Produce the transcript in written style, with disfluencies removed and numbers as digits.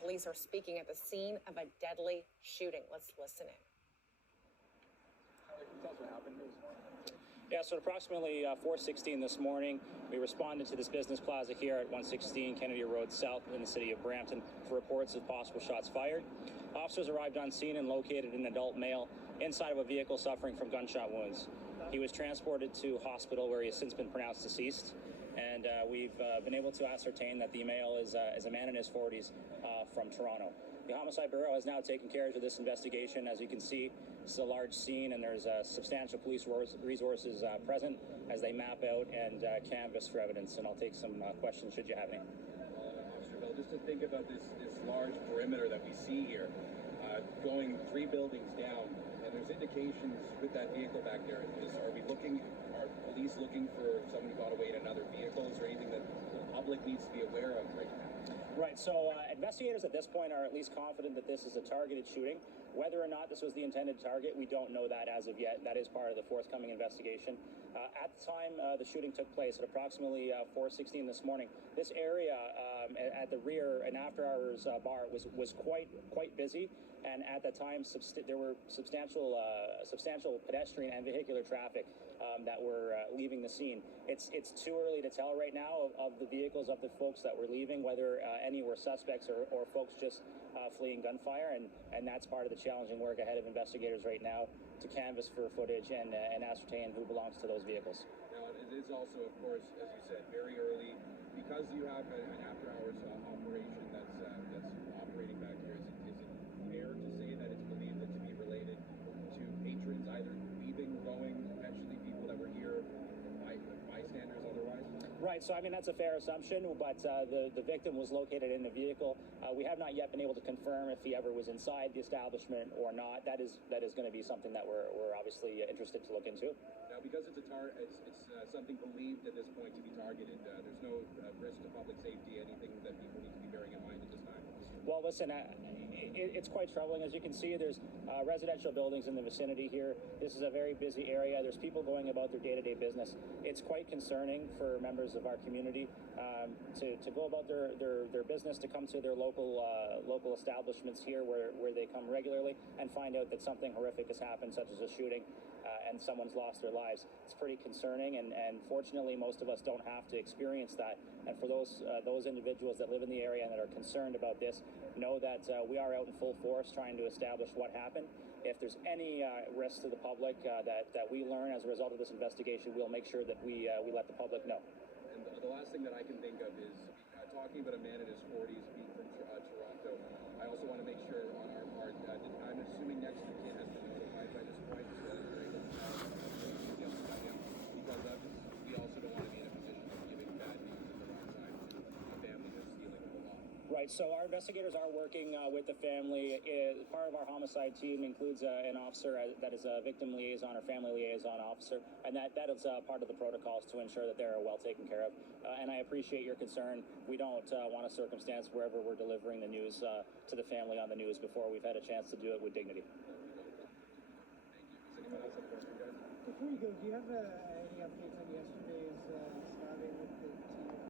police are speaking at the scene of a deadly shooting. Let's listen in. Tell us what happened this morning. Yeah, so at approximately 4:16 this morning, we responded to this business plaza here at 116 Kennedy Road South in the city of Brampton for reports of possible shots fired. Officers arrived on scene and located an adult male inside of a vehicle suffering from gunshot wounds. He was transported to hospital where he has since been pronounced deceased. And we've been able to ascertain that the male is a man in his 40s from Toronto. The Homicide Bureau has now taken care of this investigation. As you can see, it's a large scene and there's substantial police resources present as they map out and canvass for evidence. And I'll take some questions should you have any. Officer Bell, just to think about this large perimeter that we see here, going 3 buildings down, and there's indications with that vehicle back there. Are police looking for someone who got away in another vehicle? Is there anything that the public needs to be aware of right now? Right, so investigators at this point are at least confident that this is a targeted shooting. Whether or not this was the intended target, we don't know that as of yet. That is part of the forthcoming investigation. At the time the shooting took place at approximately 4:16 this morning, this area at the rear and after hours bar was quite busy, and at that time there were substantial pedestrian and vehicular traffic that were leaving the scene. It's too early to tell right now of the vehicles of the folks that were leaving, whether any were suspects or folks just fleeing gunfire, and that's part of the challenging work ahead of investigators right now to canvass for footage and ascertain who belongs to those vehicles. Now, it is also, of course, as you said, very early. Because you have an after-hours operation that's operating back here, is it fair to say that it's believed that to be related to patrons either leaving, going, potentially people that were here, bystanders otherwise? Right, so I mean that's a fair assumption, but the victim was located in the vehicle. We have not yet been able to confirm if he ever was inside the establishment or not. That is going to be something that we're obviously interested to look into. Now, because it's something believed at this point to be targeted, there's no risk to public safety, anything that people need to be bearing in mind at this time? Well, listen, it's quite troubling. As you can see, there's residential buildings in the vicinity here. This is a very busy area. There's people going about their day-to-day business. It's quite concerning for members of our community to go about their business, to come to their local establishments here where they come regularly and find out that something horrific has happened, such as a shooting, and someone's lost their lives. It's pretty concerning, and fortunately most of us don't have to experience that. And for those individuals that live in the area and that are concerned about this, know that we are out in full force trying to establish what happened. If there's any risk to the public that we learn as a result of this investigation, we'll make sure that we let the public know. And the last thing that I can think of is talking about a man in his 40s being from Toronto. I also want to make sure on our part, I'm assuming next of kin has been notified by this point as well as because we also don't want to be in a position of giving bad news at the wrong time to a family that's dealing with a lot. Right, so our investigators are working with the family. Part of our homicide team includes an officer that is a victim liaison or family liaison officer, and that is part of the protocols to ensure that they're well taken care of. And I appreciate your concern. We don't want a circumstance wherever we're delivering the news to the family on the news before we've had a chance to do it with dignity. Thank you. Does anyone else have a question, guys? Before you go, do you have any updates on yesterday's stabbing with